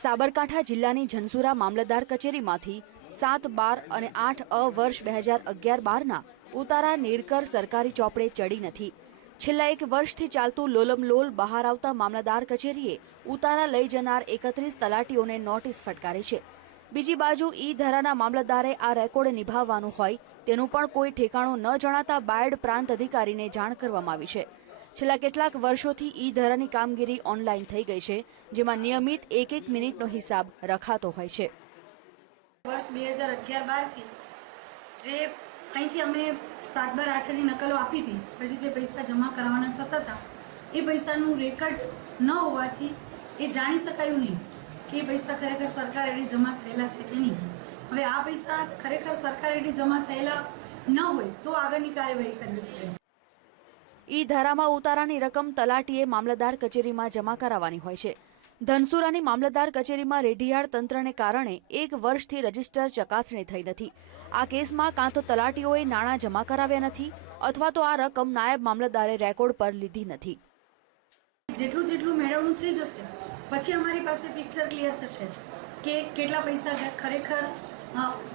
સાબરકાંઠા જિલ્લાની જનસુરા મામલતદાર કચેરીમાંથી સાત, બાર અને આઠ અ વર્ષ બે હજાર અગિયાર બારના ઉતારા નીરકર સરકારી ચોપડે ચડી નથી. છેલ્લા એક વર્ષથી ચાલતું લોલમલોલ બહાર આવતા મામલતદાર કચેરીએ ઉતારા લઈ જનાર એકત્રીસ તલાટીઓને નોટિસ ફટકારી છે. બીજી બાજુ ઈ ધારાના મામલતદારે આ રેકોર્ડ નિભાવવાનું હોય તેનું પણ કોઈ ઠેકાણું ન જણાતા બાયડ પ્રાંત અધિકારીને જાણ કરવામાં આવી છે. છેલ્લા કેટલાક વર્ષોથી ઈ ધારાની કામગીરી ઓનલાઈન થઈ ગઈ છે, જેમાં નિયમિત એક એક મિનિટનો હિસાબ રખાતો હોય છે. વર્ષ બે હજાર અગિયાર બારથી જે અહીંથી અમે સાત બાર આઠની નકલો આપી હતી, પછી જે પૈસા જમા કરાવવાના થતા હતા, એ પૈસાનું રેકર્ડ ન હોવાથી એ જાણી શકાયું નહીં કે એ પૈસા ખરેખર સરકાર એડી જમા થયેલા છે કે નહીં. હવે આ પૈસા ખરેખર સરકાર એડી જમા થયેલા ન હોય તો આગળની કાર્યવાહી કરવી પડે. ઈ ધારામાં ઉતારાની રકમ તલાટીએ મામલતદાર કચેરીમાં જમા કરાવવાની હોય છે. ધનસુરાની મામલતદાર કચેરીમાં રેઢિયાળ તંત્રને કારણે એક વર્ષથી રજિસ્ટર ચકાસણી થઈ નથી. આ કેસમાં કાં તો તલાટીઓએ નાણાં જમા કરાવ્યા નથી અથવા તો આ રકમ નાયબ મામલતદારે રેકોર્ડ પર લીધી નથી. જેટલું જેટલું મેળવણું થઈ જશે, પછી અમારી પાસે પિક્ચર ક્લિયર થશે કે કેટલા પૈસા ખરેખર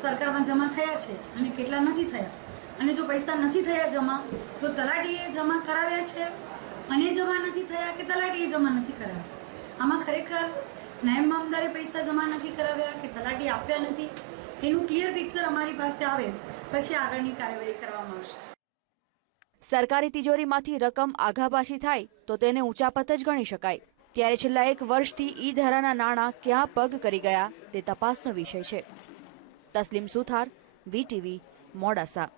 સરકારમાં જમા થયા છે અને કેટલા નથી થયા. અને જો પૈસા નથી થયા જમા, તો તલાટીએ જમા કરાવ્યા છે અને જમા નથી થયા કે તલાટીએ જમા નથી કરાવ્યા? આમાં ખરેખર નાયબ મામદારે પૈસા જમા નથી કરાવ્યા કે તલાટી આપ્યા નથી? એનું ક્લિયર પિક્ચર અમારી પાસે આવે, પછી આગળની કાર્યવાહી કરવામાં આવશે. સરકારી તિજોરીમાંથી રકમ આઘાપાછી થાય, તો તેને ઊંચાપત જ ગણી શકાય. ત્યારે છેલ્લા એક વર્ષથી ઈ ધારાના નાણાં ક્યાં પગ કરી ગયા, તે તપાસનો વિષય છે. તસ્લીમ સુથાર વીટીવી મોડાસા.